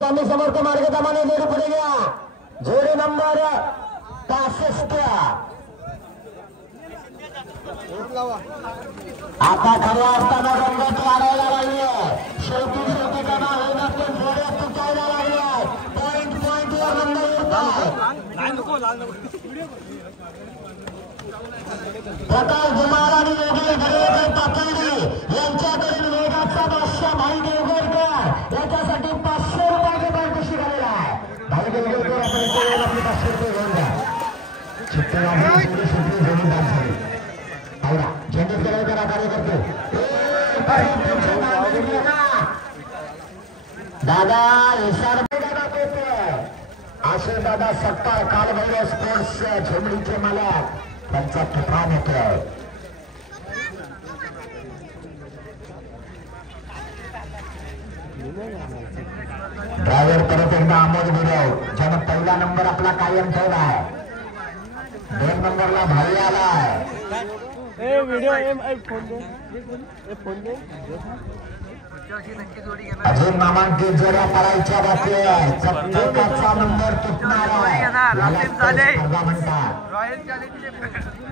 स्वामी समर्थ मार्गदमाने जोडी पुढे घ्या. जोडी नंबर 65. आता खऱ्या असताना रंगत वाढायला लागले. शेवटी त्यांना होईनात जोड्या तुटायला लागल्या. पॉइंट वर रंग येतात. प्रकाश धुमाळ आणि योगी घरेकर पातळी यांच्याकडील वेगाचा बादशाह भाई देवगडकर याच्यासाठी 500 रुपयाची पारितोषिक झालेला आहे. भाई देवगडकर आपण इथे आपले 500 रुपये घेऊन जा. झेंडे सरळ करा कार्यकर्ते. दादा इशार आशे दादा सत्ता कालभैरव स्पोर्ट्स झेमडीचे मालक त्यांचा तुफान होतोय. ड्रायव्हर परत एकदा अमोल गुरव ज्यानं पहिला नंबर आपला कायम ठेवला आहे. 2 नंबरला भाई आलाय. अजून नामांकित जोड्या पडायच्या बाकी आहे. प्रत्येकाचा नंबर तुटणार आहे. स्पर्धा म्हणतात.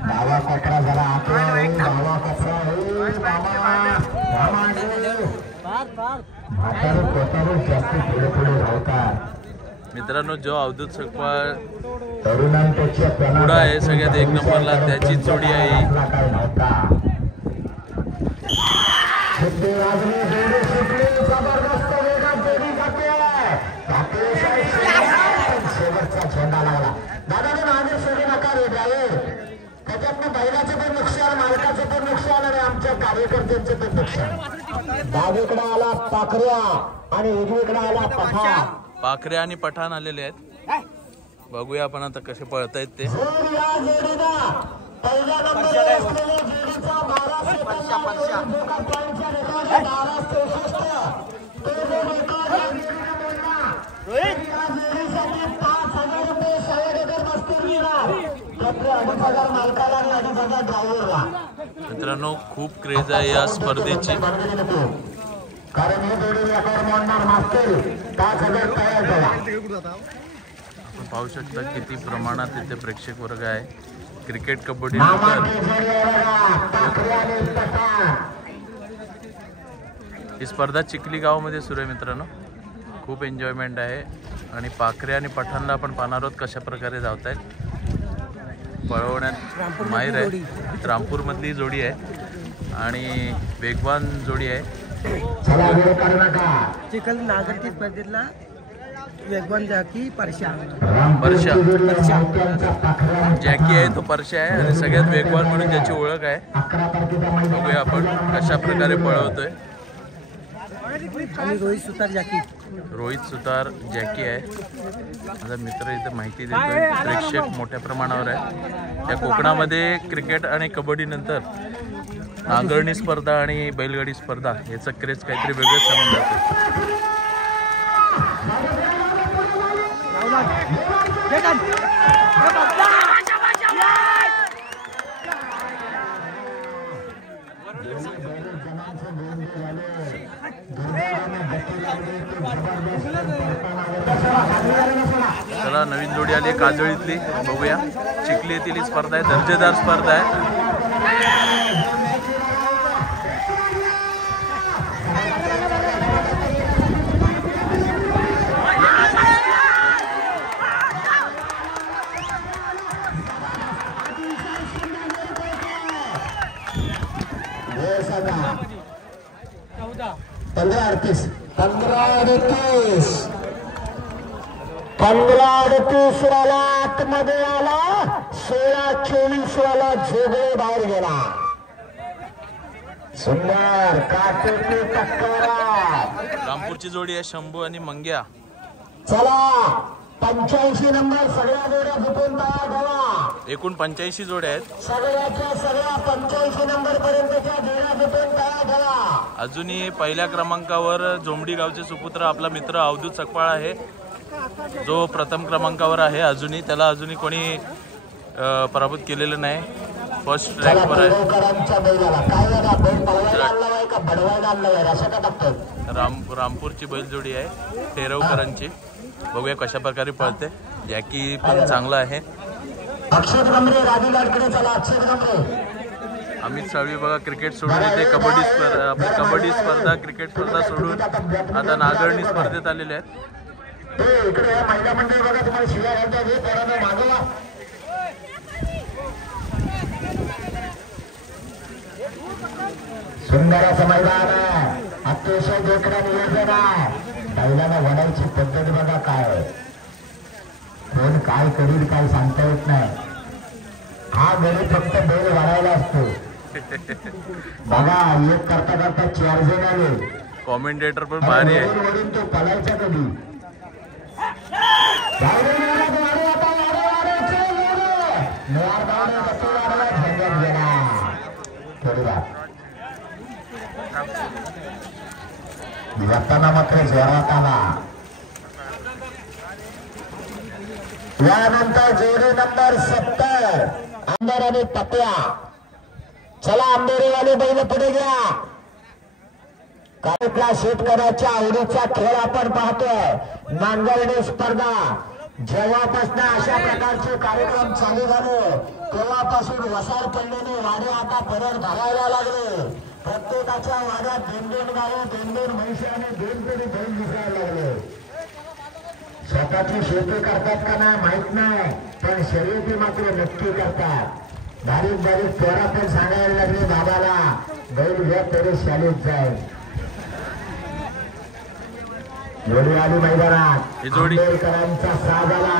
डावा कोपरा जरा आतला डावा कोपरा म्हातारे कोतारे जास्त पुढे पुढे धावतात. मित्रांनो, जो अवधूत सकपाळ तरुणांपेक्षा पुढा आहे सगळ्यात 1 नंबरला, त्याची जोडी आहे. शेवटचा झेंडा लागला. दादाने मागे सोडी नका रे ड्रायव्हर. त्याच्यातनं बैलाचं पण नुकसान, मालकाचं पण नुकसान आणि आमच्या कार्यकर्त्यांचं पण नुकसान. डावीकडे आला पाखऱ्या आणि उजवीकडे आला पठाण. पाखरे आणि पठाण आलेले आहेत. बघूया आपण आता कसे पळतायत ते. पहिल्या नंबरवर असलेल्या जोडीचा 12 मालकाला आणि 2,500 ड्रायव्हरला. मित्रांनो, खूप क्रेज आहे या स्पर्धेची. कारण हे जोडी यावर मोडणार मास्तर 5,000 तयार करा. आपण पाहू शकता किती प्रमाणात इथे प्रेक्षक वर्ग आहे. क्रिकेट कबड्डी ही स्पर्धा चिखली गावामध्ये सुरू आहे. मित्रांनो, खूप एन्जॉयमेंट आहे. आणि पाखरे आणि पठाणला आपण पाहणार आहोत कशा प्रकारे धावत आहेत. पळवण्यात माहीर आहे. रामपूरमधली जोडी आहे आणि वेगवान जोडी आहे. चिखल नागरची स्पर्धेतला वेगवान जॅकी परशा जॅकी आहे, तो परशा आहे आणि सगळ्यात वेगवान म्हणून ज्याची ओळख आहे. बघूया आपण कशा प्रकारे पळवतोय. आणि रोहित सुतार जॅकी आहे. माझा मित्र इथे माहिती देतोय. प्रेक्षक मोठ्या प्रमाणावर आहे. या कोकणामध्ये क्रिकेट आणि कबड्डी नंतर नांगरणी स्पर्धा आणि बैलगाडी स्पर्धा याचं क्रेज काहीतरी वेगळंच सांगून जातं. चला, नवीन जोडी आली आहे काजळीतली. बघूया. चिखली येथील ही स्पर्धा आहे. दर्जेदार स्पर्धा आहे. पंधरा 38 वाला आतमध्ये आला. 16-24 वाला जोगळे बाहेर गेला. सुंदर काटेची टक्कर. रामपूरची जोडी आहे शंभू आणि मंग्या. चला, 85 नंबर सगळ्या जोड्या झुकून तयार झाला. एकूण 85 जोड्या आहेत. सगळ्या 85 नंबर पर्यंतच्या जोड्या झुकून तयार झाला. अजूनही पहिल्या क्रमांकावर जोमडी गावचे सुपुत्र आपला मित्र अवधूत सकपाळ आहे, जो प्रथम क्रमांकावर आहे. अजूनही कोणी पराभूत केलेलं नाही. फर्स्ट चला रँकवर आहे. देवकरांच्या बैलाला काय झाला, बैल पळवायला आणला आहे का बडवायला आणला आहे, असं का टाकतात? रामपूरची बैलजोडी आहे टेरवकरांची. बघूया कशा प्रकारे पळते. जॅकी पण चांगला आहे. अक्षत गमरे राजू लाडकडे चला, अक्षत गमरे. अमित साळवी बघा क्रिकेट सोडून इथे कबड्डी स्पर्धा क्रिकेट स्पर्धा सोडून आता नागरणी स्पर्धेत आलेले आहेत. ते इकडे महिला मंडळ बघा, तुम्हाला शिव्या घालतात हे पोरांनो, मागवा. सुंदर असं मैदान आहे, अतिशय देखणं नियोजन आहे. बैलांना वडायची पद्धत बघा काय, कोण काय करील काय सांगता येत नाही. हा गडी फक्त बैल वाढायला असतो बघा. एक करता करता 4 जण आले. कॉमेंटेटर पण भारी आहे. वरून तो पळायचा कधी जाताना मात्र जोरात आला. यानंतर जोडी नंबर 70 आंबेर आणि पप्या. चला आंबेरीवाली बैल पुढे घ्या. कार्यक्रम शेतकऱ्याच्या आवडीचा खेळ आपण पाहतोय, नांगरणी स्पर्धा. जेव्हापासून अशा प्रकारचे कार्यक्रम चालू झाले तेव्हापासून वसार पडलेले वाडे आता परत भरायला लागले. प्रत्येकाच्या वाड्यात 2-2 गाई, 2-2 म्हैशी आणि 2 तरी बैल दिसायला लागले. स्वतःची शेती करतात का नाही माहित नाही, पण शर्यती मात्र नक्की करतात. बारीक बारीक पोरा पण सांगायला लागले बाबाला, बैल घ्या तरी शाळेत जाईल. जोडी आली मैदानात, आंबेडकरांचा साज आला.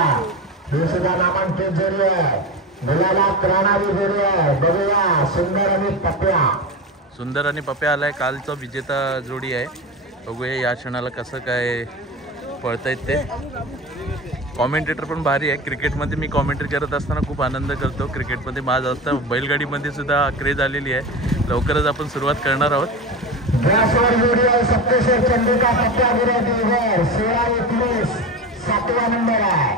हे सुद्धा नामांकित जोडी आहे, मुलाला त्राणारी जोडी आहे. बघूया सुंदर आणि पप्या. सुंदर आणि पप्या आलाय, कालचा विजेता जोडी आहे. बघूया या क्षणाला कसं काय पळतायत ते. कॉमेंटेटर पण भारी आहे. क्रिकेटमध्ये मी कॉमेंट्री करत असताना खूप आनंद करतो. क्रिकेटमध्ये माझं असतं, बैलगाडीमध्ये सुद्धा क्रेज आलेली आहे. लवकरच आपण सुरुवात करणार आहोत. गॅसवर जोडी आहे सप्तेश्वर चंद्रिका पप्या गुरे देवर 16-19 7वा नंबर आहे.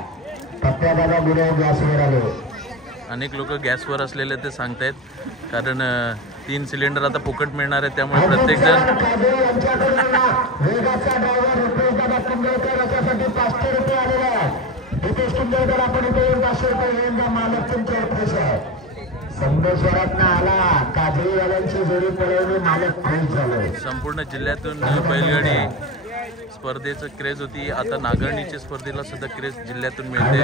पप्या दादा गुरे गॅसवर आले. अनेक लोक गॅसवर असलेले ते सांगतायत, कारण 3 सिलेंडर आता फुकट मिळणार आहे, त्यामुळे प्रत्येक जण वेगाचा ड्रायव्हर रुपेश दादा कुंभेकर याच्यासाठी 500 रुपये आलेले आहेत. रुपेश कुंभेकर आपण इथे 500 रुपये घेऊन द्या, मालक तुमच्यावर खुश आहे. संदेश्वरात आला काजळीवाल्यांची जोडी पळवली, मालक खुश झाले. संपूर्ण जिल्ह्यातून बैलगाडी स्पर्धेचं क्रेज होती. आता नागरणीच्या स्पर्धेला सुद्धा क्रेज जिल्ह्यातून मिळते.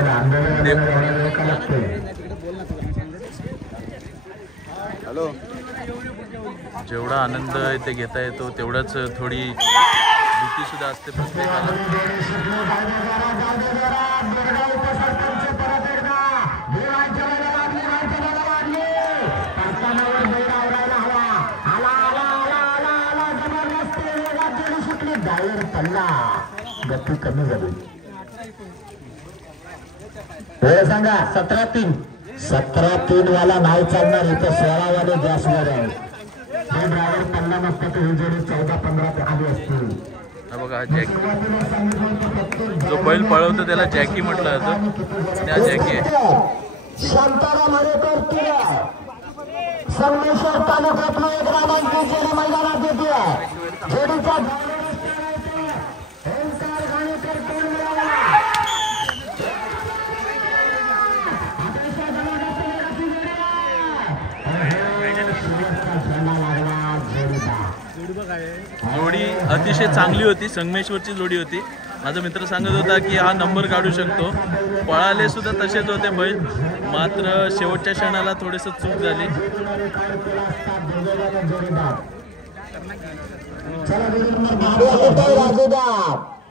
जेवढा आनंद इथे घेता येतो तेवढाच थोडी भीती सुद्धा असते प्रत्येकाला. गती कमी झाली. वेळ सांगा. 17-3 वाला नाही चालणार, इथं 16 वाले गॅसवर आहे. हे ड्रायव्हर पल्ला नसता तर ही जोडी 14-15 आली असतील. बघा जॅकी, जो बैल पळवतो त्याला जॅकी म्हटलं जातं, त्या जॅकी आहे. शांताराम हरेकर संगमेश्वर तालुक्यातलं एक नामांकित जोडी मैदानात येते. जोडीचा जोडी अतिशय चांगली होती, संगमेश्वरची जोडी होती. माझा मित्र सांगत होता की हा नंबर काढू शकतो. पळाले सुद्धा तसेच होते बैल, मात्र शेवटच्या क्षणाला थोडीशी चूक झाली.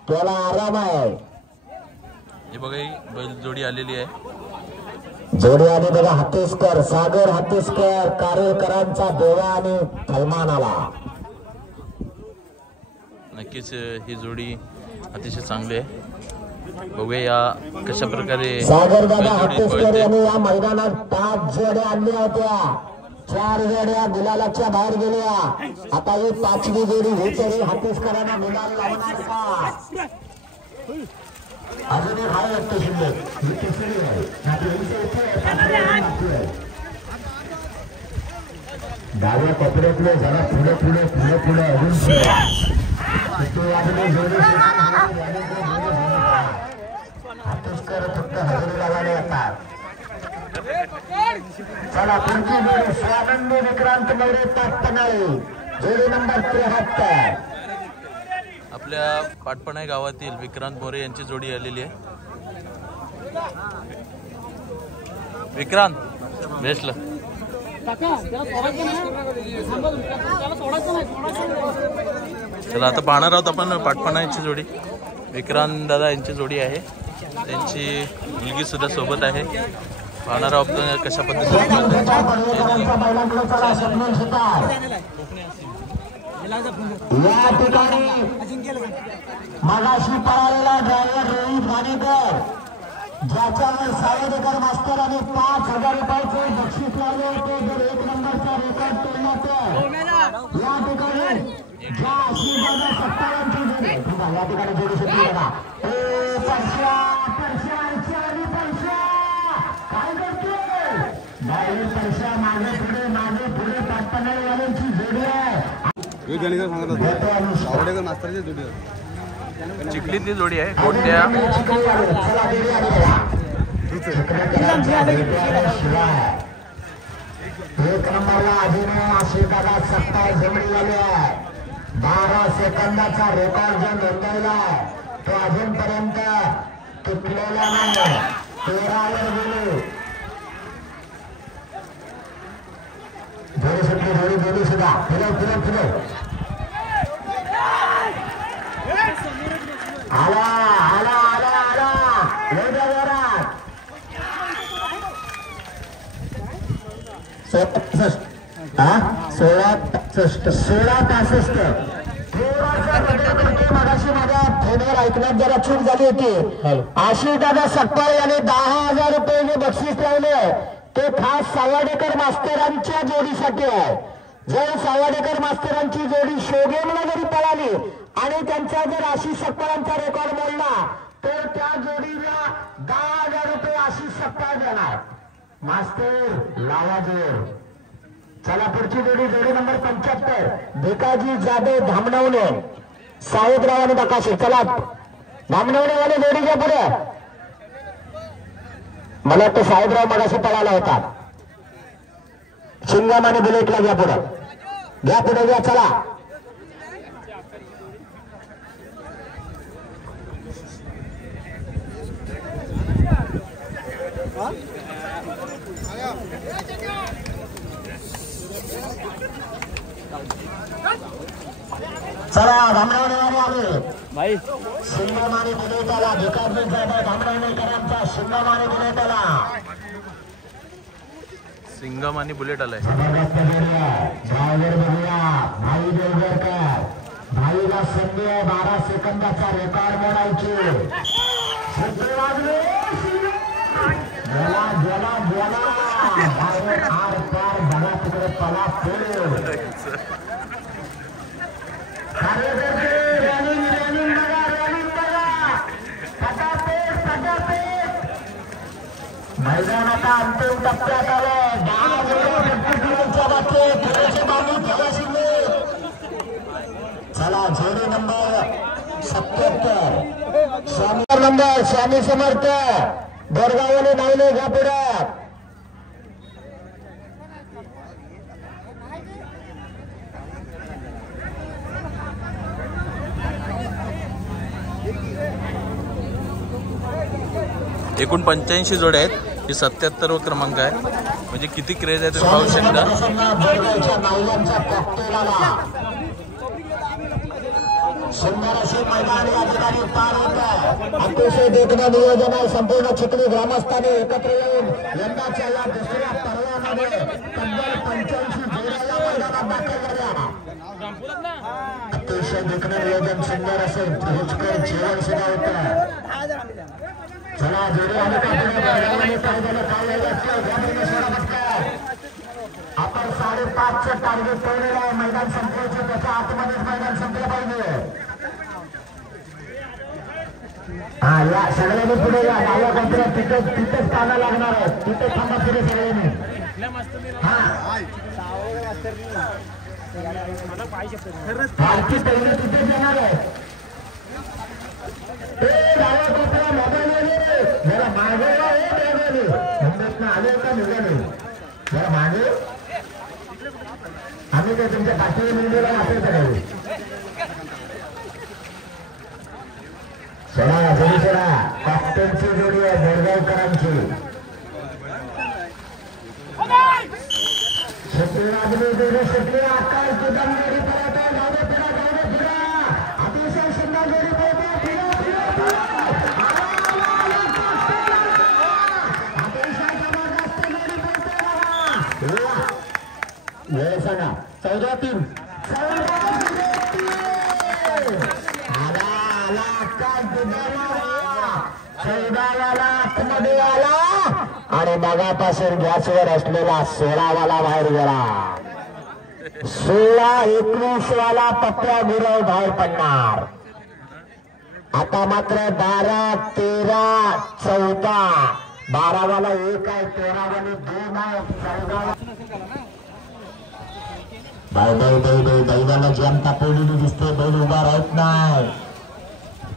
त्याला आराम आहे. हे बघा ही बैल जोडी आलेली आहे. जोडी आली बघा. हातीसकर, सागर हातीसकर, कारेकरांचा देवा आणि सलमान आला. नक्कीच ही जोडी अतिशय चांगली आहे. बघूया या कशा प्रकारे सागर दादा हातीसकर यांनी या मैदानात 5 जोड्या आणल्या होत्या. 4 जोड्या गुलालाच्या बाहेर गेल्या. आता ही 5वी जोडी ही तरी हातीसकरांना गुलाल लावणार का? अजून एक आहे वाटतं शिंदे. ही तिसरी आहे. डाव्या कपड्यातले जरा पुढे पुढे पुढे पुढे अजून हातुस्कर फक्त हजेरी लावायला येतात. चला पुढची जोडी स्वानंदी विक्रांत मोरे पाटपणाळे जोडी नंबर 73. आपल्या पाटपणाई गावातील विक्रांत मोरे यांची जोडी आलेली आहे. विक्रांत बेस्टला चला आता पाहणार आहोत आपण पाटपणाईची जोडी. विक्रांत दादा यांची जोडी आहे, त्यांची मुलगी सुद्धा सोबत आहे. पाहणार आहोत आपण कशा पद्धतीने या ठिकाणी मगाशी पळालेला ड्रायव्हर रोहित वाणेकर ज्याच्यावर सावडेकर मास्टर आणि 5,000 रुपयाचे बक्षीस लावले होते. जर 1 नंबरचा रेकॉर्ड तोडला तर या ठिकाणी ज्या आशीर्वादा सत्तारांची जोडी या ठिकाणी जोडी शकली बघा. परश्या काय करतोय डायरेक्ट परश्या मागे पुढे पाटपणाईवाल्यांची जोडी आहे. चिखलीतली जोडी आहे. गोट्या एक नंबरला अभिनय आशीर्वादा सत्ता जमली झाली आहे. 12 सेकंदाचा रेकॉर्ड जो नोंदवला आहे तो अजूनपर्यंत तुटलेला नाही. 13 वर गेली जोडी सुटली जोडी सुद्धा फिरव आला सोळा 65. मगाशी माझ्या फोनवर ऐकण्यात जरा चूक झाली होती. आशीर्वादा सत्तार याने 10,000 रुपये बक्षीस लावले ते खास सावडेकर मास्तरांच्या जोडीसाठी आहे. जर सावडेकर मास्तरांची जोडी शोगेमला जरी पळाली आणि त्यांचा जर आशिष सत्तारांचा रेकॉर्ड मोडला तर त्या जोडीला 10,000 रुपये आशिष सत्तार देणार. मास्तर लावा जोर. चला पुढची जोडी नंबर 75 भिकाजी जाधव धामणवणे साहेबराव आणि बकाशी. चला धामणवणेवाले जोडीच्या पुढे. मला वाटतं साहेबराव मगाशी पळाला होता. शिंगम आणि बुलेटला घ्या पुढे घ्या चला. चला धामणवणेवाले आले भाई. शिंगम आणि बुलेटला भिकाजी जाधव धामणवणेकरांचा शिंगम आणि बुलेटला सिंगम आणि बुलेट आलाय. भाई देवगरकर भाईला संधी आहे 12 सेकंदाचा रेकॉर्ड मोडायची. आर पार बघा तिकडे पला मैदान आता अंतिम टप्प्यात आलं. 10 चला जोडी नंबर 77 स्वामी समर्थ बोरगावले नावले घ्या पुढे. एकूण 85 जोड्या आहेत. ही 77वा क्रमांक आहे. म्हणजे किती क्रेज आहे तुम्ही पाहू शकता. सुंदर असे मैदान या ठिकाणी पार होत आहे. अतिशय देखणं नियोजन आहे. संपूर्ण चिखली ग्रामस्थांनी एकत्र येऊन यंदाच्या या दुसऱ्या पर्वामध्ये तब्बल 85 जोड्या या मैदानात दाखल झाल्या. अतिशय देखणं नियोजन सुंदर असे रुचकर जेवण सुद्धा होतं. चला जोडी आली का आपण 5.5चं टार्गेट ठेवलेलं आहे. मैदान संपवायचं त्याच्या आतमध्येच मैदान संपलं पाहिजे. हा या सगळ्यांनी पुढे या. डाव्या कोपऱ्यात तिथेच थांबा लागणार आहे. तिथेच थांबा पुढे सगळ्यांनी. हा भारती पहिले तिथे जाणार आहे. डाव्या कोपऱ्या मोबाईल जरा मागे मुंबईतनं आले का निघाले जरा मागे. आम्ही काय तुमच्या काश्मीर मुंबईला असेल करावे. चला जोडी चला. कॅप्टनची जोडी आहे बोरगावकरांची. आकाश गुदाम जोडी पळत आहे. जाऊ फिरा अतिशय सुंदर जोडी पळत आहे. वेळ सांगा. 14-3 14 आतमध्ये आला आणि मगापासून गॅसवर असलेला 16 वाला बाहेर गेला. 16-19 वाला पप्प्या गुरव बाहेर पडणार. आता मात्र 12-13 14 12 वाला 1 आहे. 13 वाले 2 आहे. 14 बैलाला जम तापवलेली दिसते. बैल उभा राहत नाही.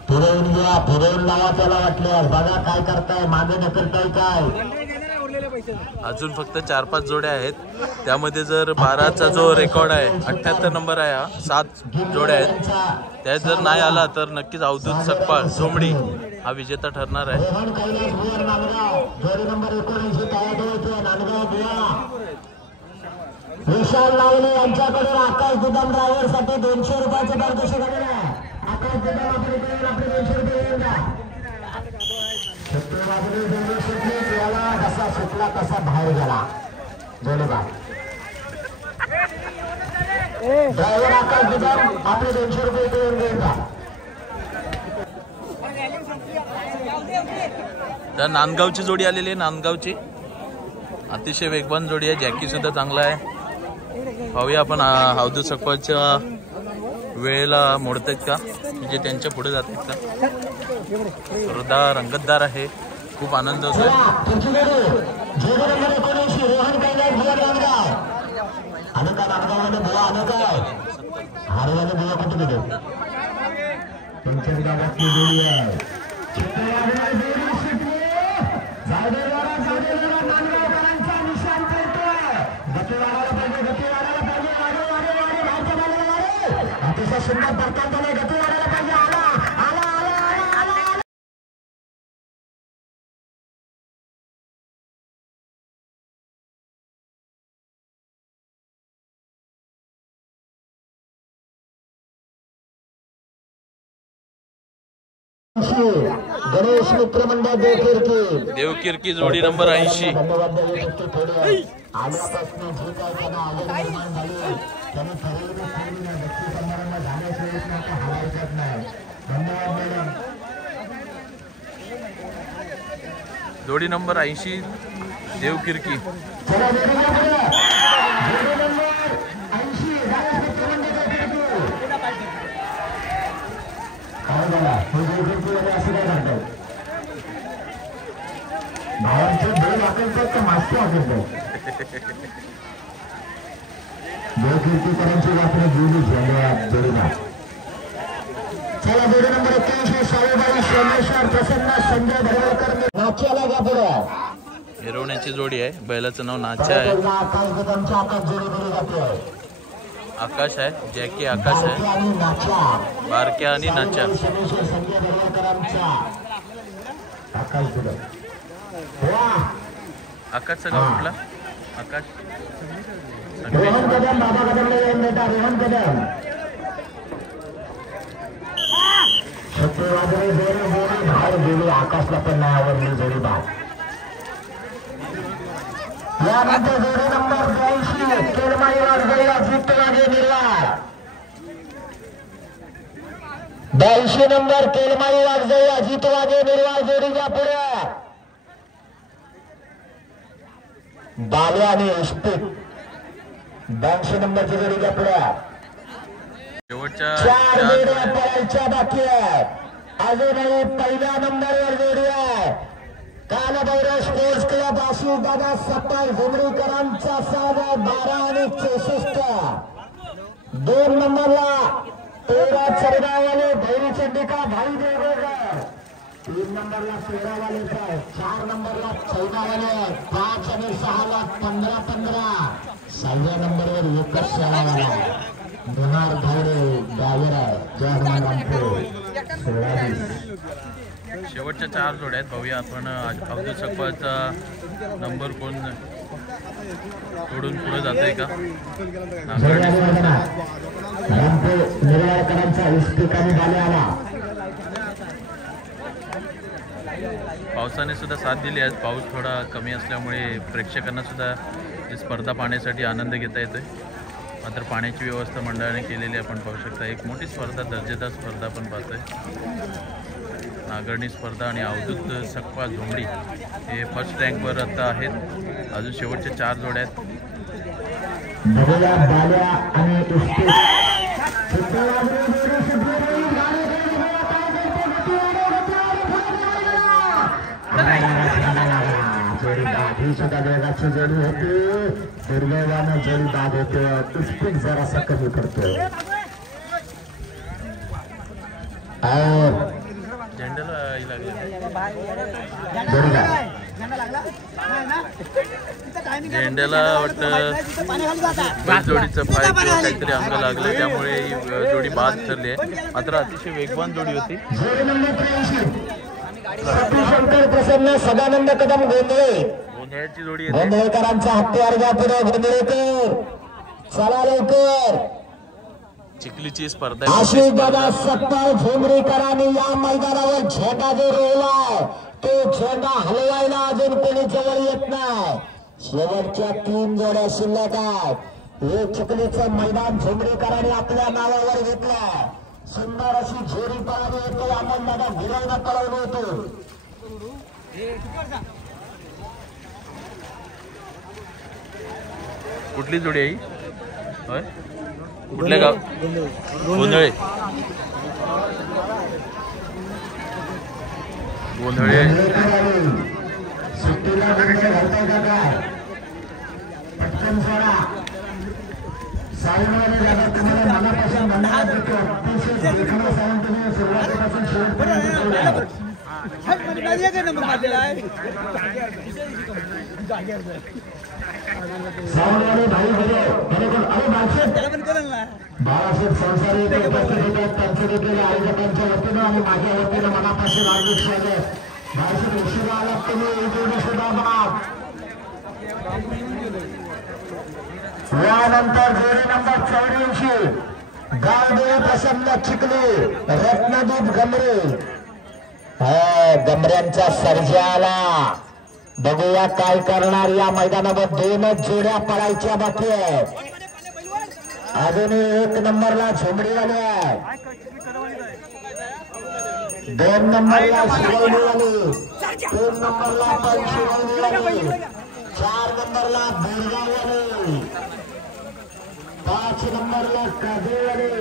फिरवून घ्या फिरवून लावा त्याला वाटल्यास. बघा काय करताय मागे ढकलताय काय. अजून फक्त 4-5 जोड्या आहेत. त्यामध्ये जर 12चा जो रेकॉर्ड आहे 78 नंबर आहे हा 7 जोड्या आहेत. त्यात जर नाही आला तर नक्कीच अवधूत सकपाळ जोमडी हा विजेता ठरणार आहे. विशाल लावले यांच्याकडे आकाश गुदाम ड्रायव्हर साठी 200 रुपयाचे पारितोषिक आलेलं आहे. आकाश गुदाम आपले 200 रुपये येऊन द्या. याला कसा सुटला कसा बाहेर गेला. धन्यवाद. ड्रायव्हर आकाश गुदाम आपले 200 रुपये येऊन द्या. त्या नांदगावची जोडी आलेली आहे. नांदगावची अतिशय वेगवान जोडी आहे. जॅकी सुद्धा चांगला आहे. पाहूया आपण अवधूत सकपाळच्या वेळेला मोडतायत का म्हणजे त्यांच्या पुढे जात आहेत का. स्पर्धा रंगतदार आहे. खूप आनंद होतोय. सुंदर परतंत्र गती वाढायला पाहिजे. आला आला आला आला आला. गणेश मित्र मंडळ देवकिरकी जोडी नंबर 80. आल्यापासून जे काय त्यांना आवड निर्माण झाली त्यांनी ठरवलं व्यक्ती समारंभ झाल्याशिवाय आता हवायचंच नाही. धन्यवाद मॅडम. जोडी नंबर 80 देवकिरकी. भावांचे बैल वाकायचं तर मास्ती वाकायचं. देवकीर्तीकरांची वापरे जुली जोडीला. चला जोडी नंबर 81 साईबाई सोमेश्वर प्रसन्न संजय भरवळकर नाच्याला घ्या पुढे. मिरवण्याची जोडी आहे. बैलाचं नाव नाच्या आहे. आकाश गुदामच्या आकाश जोडी दिली जाते. आकाश आहे. जॅकी आकाश आहे. बारक्या आणि नाच्या. संजय भरवळकरांच्या आकाश गुदाम. आकाशचं गाव कुठला. आकाश रोहन कदम बाबा कदम येऊन बेटा. रोहन कदम वाजले जोडी जोडी बाहेर गेली. आकाशला पण नाही आवडली जोडी बाहेर. यानंतर जोडी नंबर 82 केळमाई वाजगई अजित वागे निर्वाळ. 82 नंबर केळमाई वाजगई अजित वागे निर्वाळ जोडीच्या पुढे बाल्या आणि इष्टिक. 82 नंबरची जोडीच्या पुढे शेवटच्या 4 जोड्या पळायच्या बाकी आहेत. अजूनही पहिल्या नंबरवर जोडी आहे. कालभैरव स्पोर्ट्स क्लब आशिष दादा सत्तार झुमरीकरांचा साथ 12 आणि 64. 2 नंबरला 13 चरगावाले भैरी चंडिका भाई देवगर. 3 नंबरला 13 वालेचा आहे. 4 नंबरला चौदावाले 5 आणि 6 ला 15-15. 6व्या नंबरवर एकच शाळावाला निहार धावरे ड्रायव्हर आहे. शेवटच्या 4 जोड्या आहेत. पाहूया आपण अब्दुल सकवाचा नंबर कोण तोडून पुढे जात आहे का. पावसाने सुद्धा साथ दिली आहे. पाऊस थोडा कमी असल्यामुळे प्रेक्षकांना सुद्धा ही स्पर्धा पाहण्यासाठी आनंद घेता येतोय. मात्र पाण्याची व्यवस्था मंडळाने केलेली आपण पाहू शकता. एक मोठी स्पर्धा, दर्जेदार स्पर्धा आपण पाहतोय. नागरणी स्पर्धा आणि अवधूत सकवा झोमडी हे फर्स्ट रँकवर आता आहेत. अजून शेवटच्या 4 जोड्या आहेत. सुद्धा वेगाची जोडी होती. दुर्दैवानं जोडी बाद होते. स्पीड जरासा कमी करतो. झेंड्याला वाटतं जोडीचं पाय किंवा काहीतरी अंग लागलं, त्यामुळे ही जोडी बाद ठरली आहे. मात्र अतिशय वेगवान जोडी होती. शंकर प्रसन्न सदानंद कदम गोंधळे गोंधळ्याची जोडी आहे. गोंधळेकरांचा हत्ती अर्धा पुढे गोंधळेकर. चला लवकर. चिखलीची स्पर्धा आशिष दादा सत्तार झुमरीकरांनी या मैदानावर झेंडा जो रोवलाय तो झेंडा हलवायला अजून कोणी जवळ येत नाही. शेवटच्या 3 जोड्या शिल्लक आहेत. हे चिखलीचं मैदान झुमरीकरांनी आपल्या नावावर घेतलं. सुंदर अशी झोरी पळवली होती. आपण दादा विरायला पळवलं होतं. कुठली जोडी आहे? होय, कुठल्या गाव? गोंधळे. गोंधळे सुट्टीला पटकन सोडा. साईमध्ये जागा तुम्हाला मनापासून धन्यवाद देतो. अतिशय देखणं सांगून तुम्ही सुरुवातीपासून शेवटपर्यंत सावंतवाडी भाई बाळासाहेब संसारी उपस्थित होतात. त्यांचं देखील आयोजकांच्या वतीनं आणि माझ्या वतीनं मनापासून हार्दिक स्वागत. बाळासाहेब उशिरा आलात तुम्ही. इथे सुद्धा माफ. यानंतर जोडी नंबर 84 गावदेव प्रसन्न चिखली रत्नदीप गमरे. गमऱ्यांचा सर्जा आला. बघूया काय करणार. या मैदानावर 2च जोड्या पळायच्या बाकी आहेत. अजून 1 नंबरला झुमडी आली आहे. 2 नंबरला शिवली आली. 3 नंबरला पण शिवली आली. 4 नंबरला बोरगाव आली. 5 नंबरला काजळवाडी.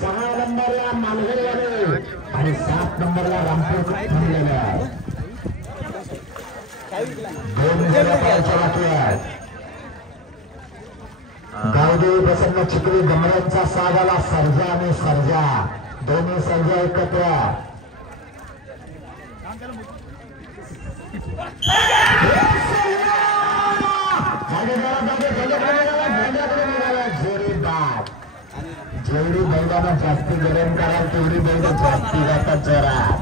6 नंबरला मालगडवाडी आणि 7 नंबरला रामपूर थांबलेले आहे. 2 जोड्या पळायच्या बाकी आहेत. गावदेवी प्रसन्न चिखली गमऱ्यांचा सागाला सर्जा आणि सर्जा. दोन्ही सर्जा एकत्र. जेवढी बैलांना जास्ती गरम कराल तेवढी बैल जास्ती जातात जोरात.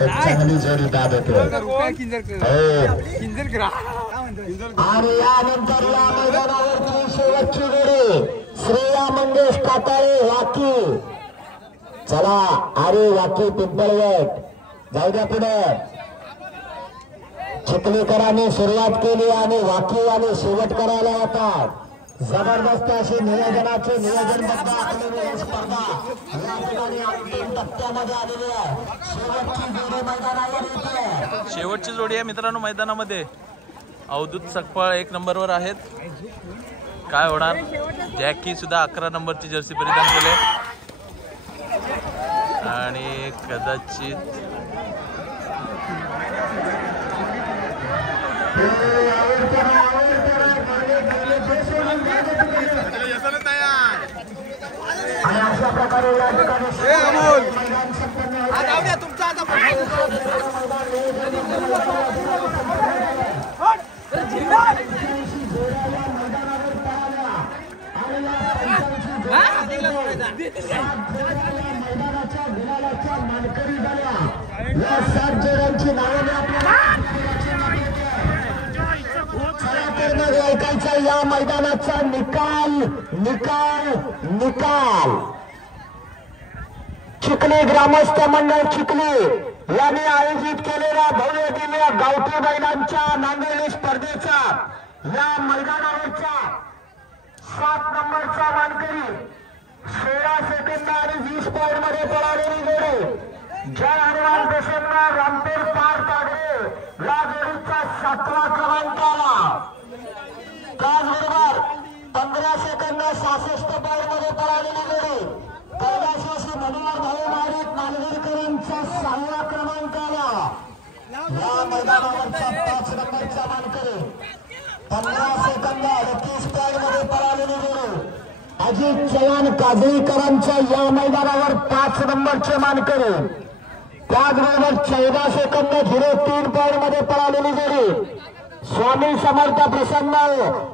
चांगली जोडी बाद होते. आणि यानंतर या मैदानावरती शेवटची जोडी श्रेया मंगेश काटाळे वाकी. चला अरे वाकी पिंपळगड जाऊ द्या पुढे. चिखलीकरांनी सुरुवात केली आणि वाकी आणि शेवट करायला येतात. जबरदस्त अशी नियोजनाचे नियोजनबद्ध आपली स्पर्धा या ठिकाणी अंतिम टप्प्यामध्ये आलेली आहे. शेवटची जोडी मैदानावर येते. शेवटची जोडी आहे मित्रांनो मैदानामध्ये. अवधूत सकपाळ 1 नंबरवर आहेत. काय होणार? जॅकी सुद्धा 11 नंबरची जर्सी परिधान केले आणि कदाचित आणि अशा प्रकारे या ठिकाणी मैदान संपन्न मैदानाच्या गुलालाच्या मानकरी झाल्या या 7 जोड्यांची नावे आपल्याला ऐकायचा या मैदानाचा निकाल निकाल निकाल चिखली ग्रामस्थ मंडळ चिखली यांनी आयोजित केलेल्या भव्य दिव्य गावठी बैलांच्या नांगरणी स्पर्धेचा या मैदानावरच्या 7 नंबरचा मानकरी 16 सेकंद आणि 20 पॉइंट मध्ये पळालेली जोडी जय हनुमान प्रसन्न रामपूर पार तागडे या जोडीचा 7वा क्रमांक आला. त्याचबरोबर 15 सेकंद 66 पॉइंट मध्ये पळालेली जोडी कैलासवासी मनोहर भाऊ मारिक मालगरकरांचा 6वा क्रमांक आला. या मैदानावरचा 5 नंबरचा मानकरी 15 सेकंद 31 पॉइंट मध्ये पळालेली जोडी अजित चव्हाण काजळीकरांच्या या मैदानावर 5 नंबरचे मानकरी. त्याचबरोबर 14 सेकंद 03 पॉइंट मध्ये पळालेली जोडी स्वामी समर्थ प्रसन्न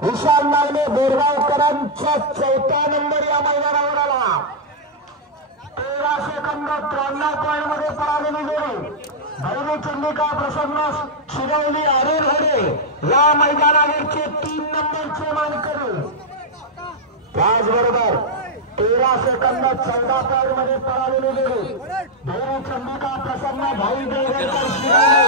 विशाल नागले बोरगावकरांचा 4था नंबर या मैदानावर आला. 13 सेकंद 93 पॉइंट मध्ये पळालेली जोडी भैरवी चंडिका प्रसन्न शिरवली अरुण हरे या मैदानावरचे 3 नंबरचे मानकरी. त्याचबरोबर 13 सेकंद 14 पॉइंट मध्ये पळालेली जोडी भैरवी चंडिका प्रसन्न भाई देवकर शिरवली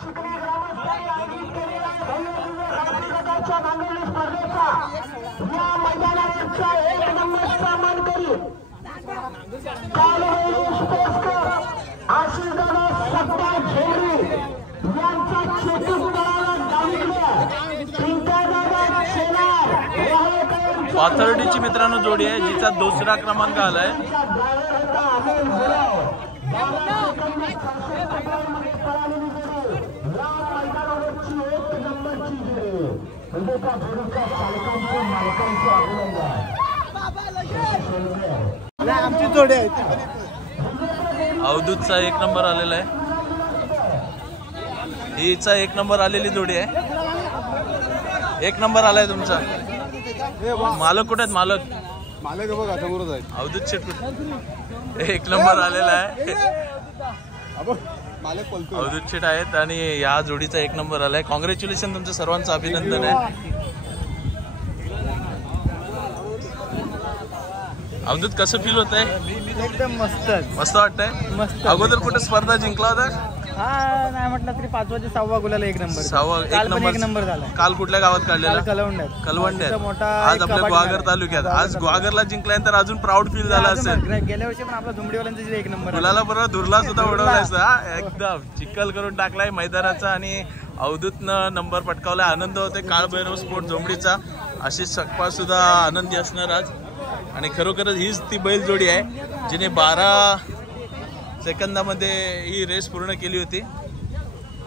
चिखली ग्रामस्थांनी आयोजित केलेल्या भव्य दिव्य गावठी गटाच्या नांगरणी स्पर्धेचा या मैदानावरचा 1 नंबरचा मानकरी कालवेली स्पोर्ट्स क्लब आशीर्वाद सत्ता झेंडरी यांचा चेतूक तळाला गावितल्या पिंटादादा शेलार पाथर्डीची मित्रांनो जोडी आहे जिचा 2रा क्रमांक आलाय. आमची जोडी आहे अवधूतचा 1 नंबर आलेला आहे. हिचा 1 नंबर आलेली जोडी आहे. 1 नंबर आलाय तुमचा. मालक कुठे आहेत मालक? मालक बघा समोरच आहे. अवधूत शेट कुठे? 1 नंबर आलेला आहे. मालक बोलतो अवधूत शेट आहेत आणि या जोडीचा 1 नंबर आलाय. कॉंग्रॅच्युलेशन, तुमचं सर्वांचं अभिनंदन आहे. अवधूत कसं फील होत आहे? एकदम मस्त मस्त वाटतंय. मस्त. अगोदर कुठे स्पर्धा जिंकला होता? हा नाही म्हटलं तरी 5 वाजे 6वा गुलाला 1 नंबर. 1 नंबर झाला. काल कुठल्या गावात काढलेला? कलवंड्यात. मोठा आज आपल्या ग्वागर तालुक्यात. आज ग्वागरला जिंकल्यानंतर अजून प्राऊड फील झाला असेल. गेल्या वर्षी पण आपला झुमडीवाल्यांचा 1 नंबर. मुलाला बरोबर धुरला सुद्धा उडवलायचा. एकदम चिखल करून टाकलाय मैदानाचा आणि अवधूतनं नंबर पटकावलाय. आनंद होते. काळभैरव स्पोर्ट झोंबडीचा आशिष सकपाळ सुद्धा आनंदी असणार आज. आणि खरोखरच हीच ती बैल जोडी आहे जिने 12 सेकंदामध्ये ही रेस पूर्ण केली होती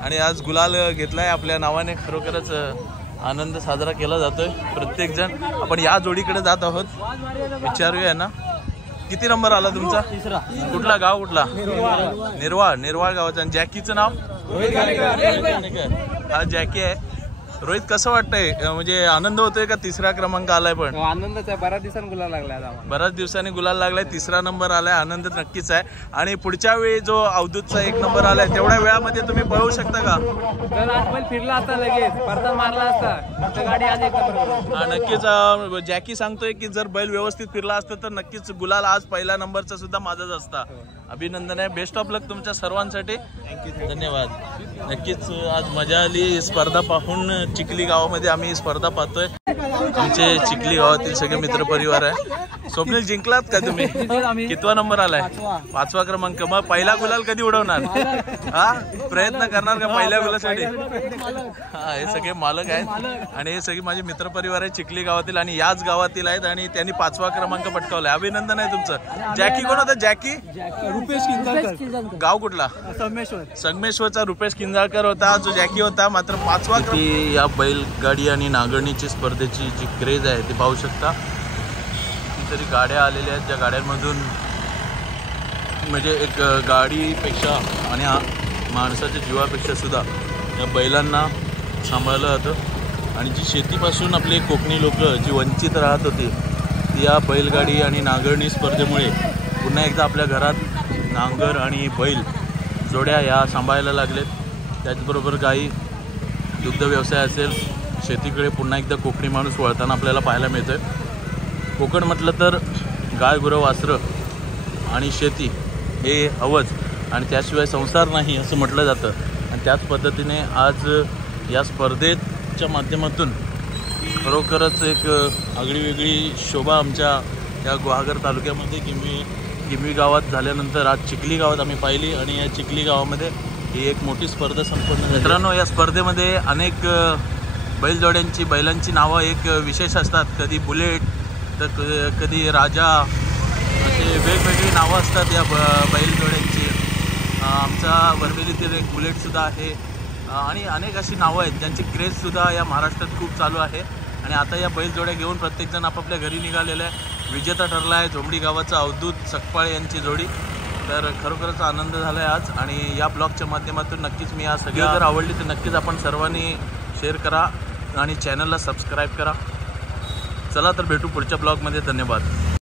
आणि आज गुलाल घेतलाय आपल्या नावाने. खरोखरच आनंद साजरा केला जातोय प्रत्येक जण. आपण या जोडीकडे जात आहोत. विचारूया ना, किती नंबर आला तुमचा? 3रा. कुठला गाव? कुठला? निर्वाळ गावाचा. आणि जॅकीचं नाव? हा जॅकी आहे. रोहित, कसं वाटतंय? म्हणजे आनंद होतोय का 3रा क्रमांक आलाय? पण आनंदच आहे. बऱ्याच दिवसांनी गुलाल लागलाय. बऱ्याच दिवसांनी गुलाल लागलाय. 3रा नंबर आलाय. आनंद नक्कीच आहे. आणि पुढच्या वेळी जो अवधूतचा 1 नंबर आलाय तेवढ्या वेळामध्ये तुम्ही पळवू शकता का? जर आज बैल फिरला असता लगेच परत मारला असता तर गाडी आज 1 नंबर. हा नक्कीच. जॅकी सांगतोय की जर बैल व्यवस्थित फिरला असता तर नक्कीच गुलाल आज पहिल्या नंबरचा सुद्धा माझाच असता. अभिनंदन आहे. बेस्ट ऑफ लक तुमच्या सर्वांसाठी. धन्यवाद. नक्कीच आज मजा आली. स्पर्धा पाहून चिखली गावामध्ये आम्ही स्पर्धा पाहतोय. आमचे चिखली गावातील सगळे मित्रपरिवार आहे. स्वप्नील जिंकलात का तुम्ही? कितवा नंबर आलाय? 5वा क्रमांक. मग पहिला गुलाल कधी उडवणार? हा, प्रयत्न करणार का पहिल्या गुलासाठी? हा, हे सगळे मालक आहेत आणि हे सगळे माझे मित्रपरिवार आहेत चिखली गावातील आणि याच गावातील आहेत आणि त्यांनी 5वा क्रमांक पटकावलाय. अभिनंदन आहे तुमचं. जॅकी कोण होता? जॅकी रुपेश किंजाळकर. गाव कुठला? संगमेश्वरचा रुपेश किंजाळकर होता जो जॅकी होता. मात्र 5वा या बैलगाडी आणि नांगरणीची स्पर्धेची जी क्रेज आहे ती पाहू शकता. कितीतरी गाड्या आलेल्या आहेत ज्या गाड्यांमधून म्हणजे एक गाडीपेक्षा आणि माणसाच्या जीवापेक्षा सुद्धा या बैलांना सांभाळलं जातं. आणि जी शेतीपासून आपले कोकणी लोक जी वंचित राहत होती ती या बैलगाडी आणि नांगरणी स्पर्धेमुळे पुन्हा एकदा आपल्या घरात नांगर आणि बैल जोड्या या सांभाळायला लागलेत. त्याचबरोबर गाई, दुग्ध व्यवसाय असेल, शेतीकडे पुन्हा एकदा कोकणी माणूस वळताना आपल्याला पाहायला मिळतं. कोकण म्हटलं तर गाय, गुरं, वासरं आणि शेती हे हवंच आणि त्याशिवाय संसार नाही असं म्हटलं जातं. आणि त्याच पद्धतीने आज या स्पर्धेच्या माध्यमातून खरोखरच एक आगळीवेगळी शोभा आमच्या या गुहागर तालुक्यामध्ये गिमवी गावात झाल्यानंतर आज चिखली गावात आम्ही पाहिली आणि या चिखली गावामध्ये ही एक मोठी स्पर्धा संपन्न झाली. मित्रांनो, या स्पर्धेमध्ये अनेक बैलांची नावं एक विशेष असतात. कधी बुलेट तर कधी राजा, असे वेगवेगळी नावं असतात या बैलजोड्यांची. आमचा वरवेलीतील एक बुलेटसुद्धा आहे आणि अनेक अशी नावं आहेत ज्यांची क्रेजसुद्धा या महाराष्ट्रात खूप चालू आहे. आणि आता या बैलजोड्या घेऊन प्रत्येकजण आपापल्या घरी निघालेला आहे. विजेता ठरला आहे झोंबडी गावाचा अवधूत सकपाळे यांची जोडी. तर खरोखरच आनंद झाला आहे आज. आणि या ब्लॉगच्या माध्यमातून नक्कीच मी या सगळ्या जर आवडली तर नक्कीच आपण सर्वांनी शेअर करा आणि चॅनलला सबस्क्राईब करा. चला तर भेटू पुढच्या ब्लॉगमध्ये. धन्यवाद.